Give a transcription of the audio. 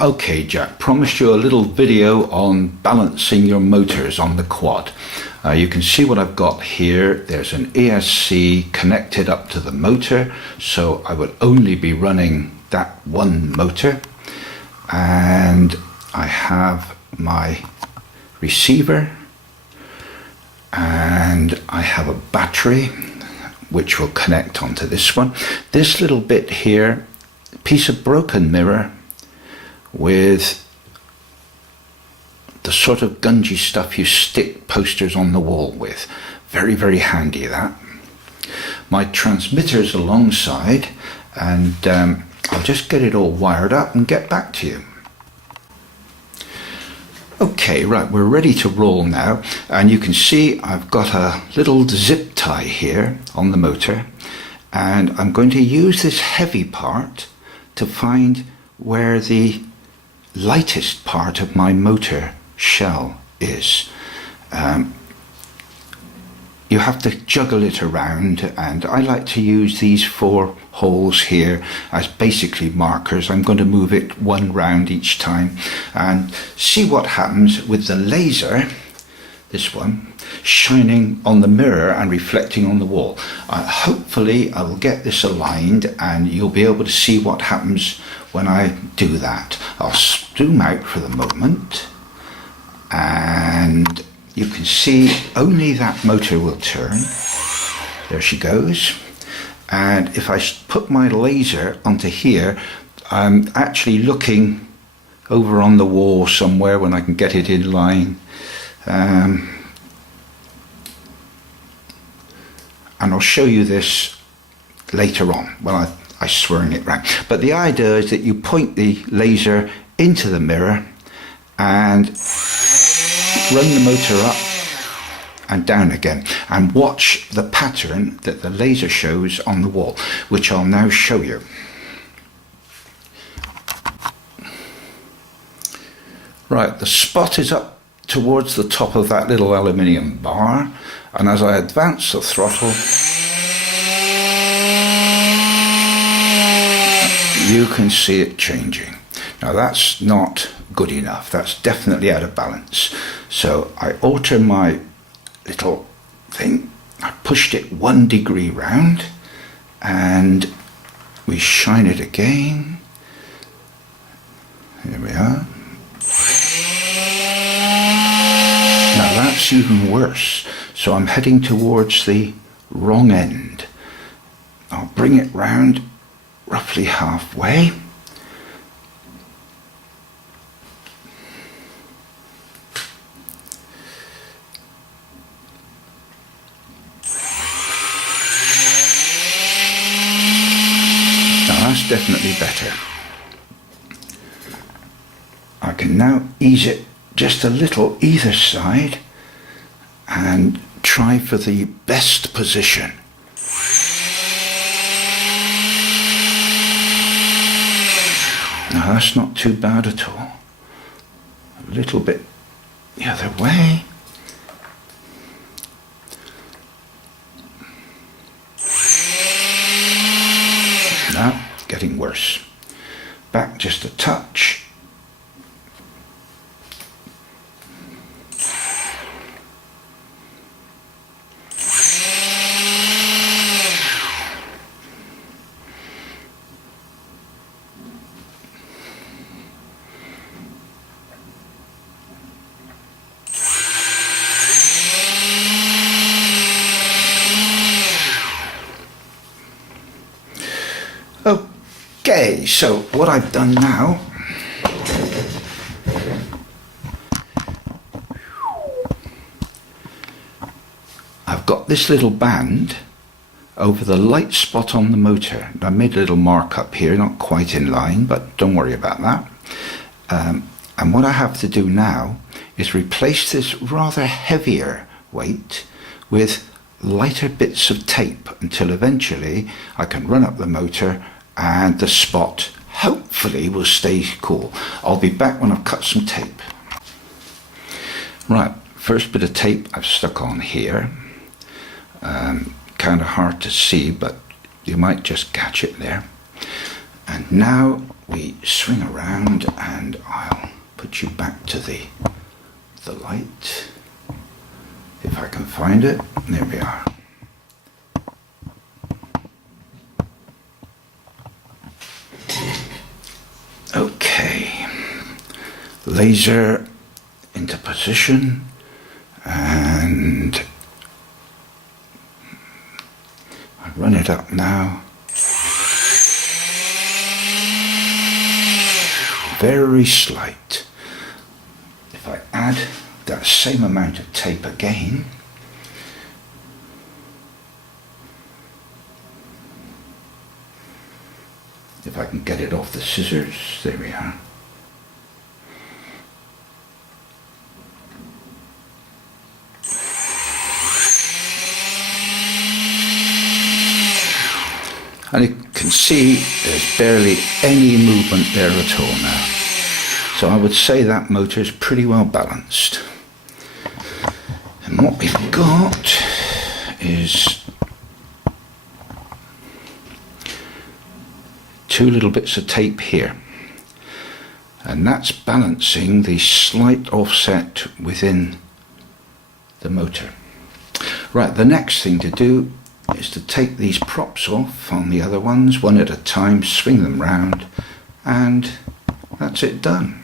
Okay, Jack, promised you a little video on balancing your motors on the quad. You can see what I've got here. There's an ESC connected up to the motor, so I would only be running that one motor. And I have my receiver, and I have a battery which will connect onto this one. This little bit here, piece of broken mirror with the sort of gungy stuff you stick posters on the wall with. Very, very handy, that. My transmitter's alongside, and I'll just get it all wired up and get back to you. Okay, right, we're ready to roll now, and you can see I've got a little zip tie here on the motor, and I'm going to use this heavy part to find where the lightest part of my motor shell is. You have to juggle it around, and I like to use these 4 holes here as basically markers. I'm going to move it one round each time and see what happens with the laser, this one, shining on the mirror and reflecting on the wall. Hopefully I will get this aligned and you'll be able to see what happens when I do that. I'll zoom out for the moment, and you can see only that motor will turn. There she goes. And if I put my laser onto here, I'm actually looking over on the wall somewhere when I can get it in line. And I'll show you this later on when I swirl it round. But the idea is that you point the laser into the mirror and run the motor up and down again, and watch the pattern that the laser shows on the wall, which I'll now show you. Right, the spot is up towards the top of that little aluminium bar, and as I advance the throttle, you can see it changing. Now that's not good enough, that's definitely out of balance. So I alter my little thing, I pushed it 1 degree round, and we shine it again. Here we are. Now that's even worse, so I'm heading towards the wrong end. I'll bring it round roughly halfway. That's definitely better. I can now ease it just a little either side and try for the best position. Now that's not too bad at all. A little bit the other way. Now, getting worse. Back just a touch. Okay, so what I've done now, I've got this little band over the light spot on the motor. I made a little mark up here, not quite in line, but don't worry about that. And what I have to do now is replace this rather heavier weight with lighter bits of tape until eventually I can run up the motor and the spot hopefully will stay cool. I'll be back when I've cut some tape. Right, first bit of tape I've stuck on here. Kind of hard to see, but you might just catch it there. And now we swing around, and I'll put you back to the light, if I can find it. There we are. Okay, laser into position, and I run it up now. Very slight. If I add that same amount of tape again, if I can get it off the scissors, there we are. And you can see there's barely any movement there at all now. So I would say that motor is pretty well balanced. And what we've got is two little bits of tape here. And that's balancing the slight offset within the motor. Right, the next thing to do is to take these props off on the other ones one at a time, swing them round, and that's it done.